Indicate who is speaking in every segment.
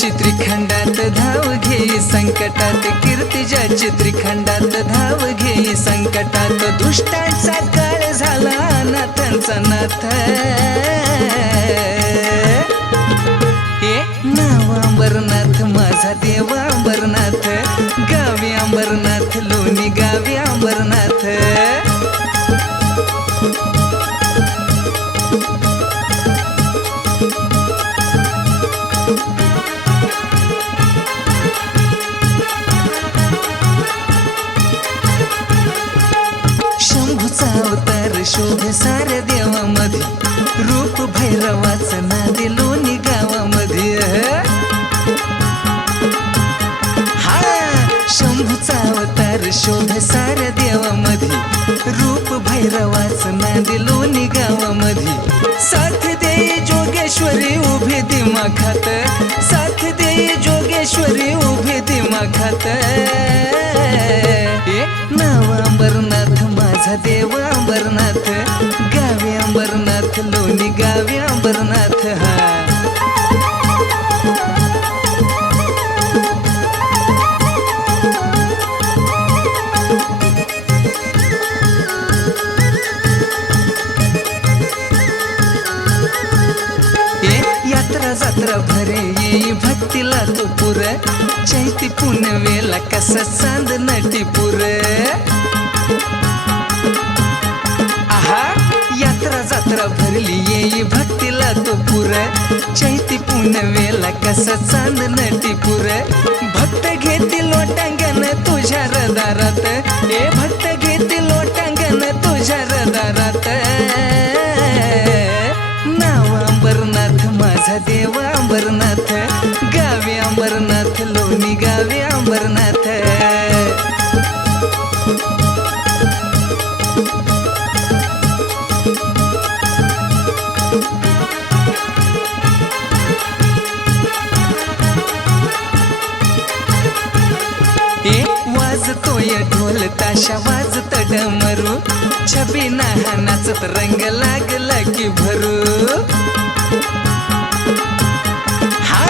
Speaker 1: ज्याची त्रिखंडात धाव घे संकटात कीर्ती ज्याची त्रिखंडात धाव घे संकटात दुष्टांचा काळ झाला नाथांचा नाथ. ए नाव अंबरनाथ माझा देव अंबरनाथ गावी अंबरनाथ लोणी गावी अंबरनाथ अवतार शोभ साऱ्या देवामध्ये रूप भैरवाचं नादे लोणी गावामध्ये. हा शंभूचा अवतार शोभ सार देवामध्ये रूप भैरवाचं नादे लोणी गावामध्ये. साथ दे जोगेश्वरी उभी दिमाखात. साथ दे जोगेश्वरी उभी दिमाखात. लोणी गावी अंबरनाथ हा. यात्रा जत्रा भरे येई भक्तीला तो पुर चैती पुनवेला कसा चांद नटी पुर यात्रा भरली येई भक्तीला तो पुर. चैती पुनवेला कसा चांद नटीपुर भक्त घेतील लोटांगण तुझ्या रदारात. ए भक्त घेतील लोटांगण तुझ्या रदारात. नाव अंबरनाथ माझा देव अंबरनाथ. गावी अंबरनाथ लोणी गावी अंबरनाथ. वाजतोय ढोल ताशा वाजत डमरू. छबी नाहा नाचत रंग लागला की भरू. हा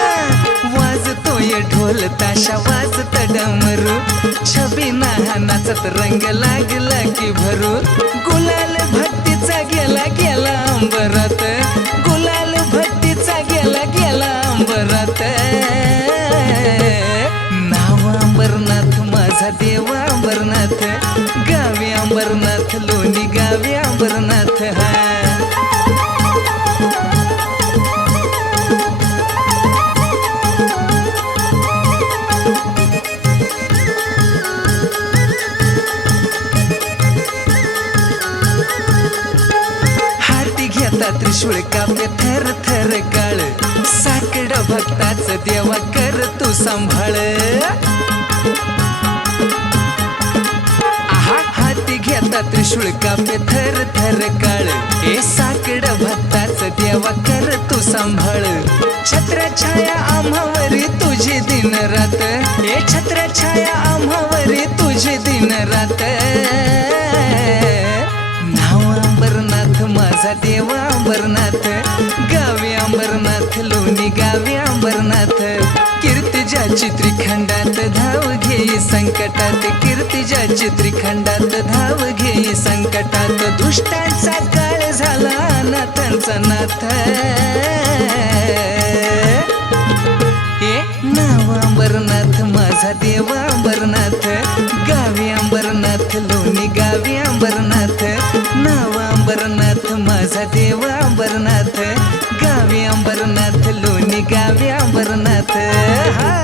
Speaker 1: वाजतोय ढोल ताशा वाजत डमरू. छबी नाहा नाचत रंग लागला की भरू. गुलाल भक्तीचा गेला गेला अंबरात. गुलाल भक्तीचा गेला गेला अंबरात. लोणी हा. हाती घेता त्रिशूळ कापे थर थर काळ. साकड भक्ताच देवा कर तू सांभाळ. हाती त्रिशूळ कापे थर थर काळ. ए साकड भक्ताच देवा कर तू सांभाळ. छत्र छाया आम्हावरी तुझी दिन रात. ए छत्र छाया आम्हावरी तुझी दिन रात. नाव अंबरनाथ माझा देवा अंबरनाथ. गावी अंबरनाथ लोणी गावी अंबरनाथ. कीर्ती ज्याची त्रिखंडात संकटात कीर्तीच्या चित्रिखंडात धाव घे संकटात दुष्टांचा काळ झाला नाथांचा नाथ. हे नाव अंबरनाथ माझा देव अंबरनाथ. गावी अंबरनाथ लोणी गावी अंबरनाथ. नाव अंबरनाथ माझा देव अंबरनाथ. गावी अंबरनाथ लोणी गावी अंबरनाथ. हा.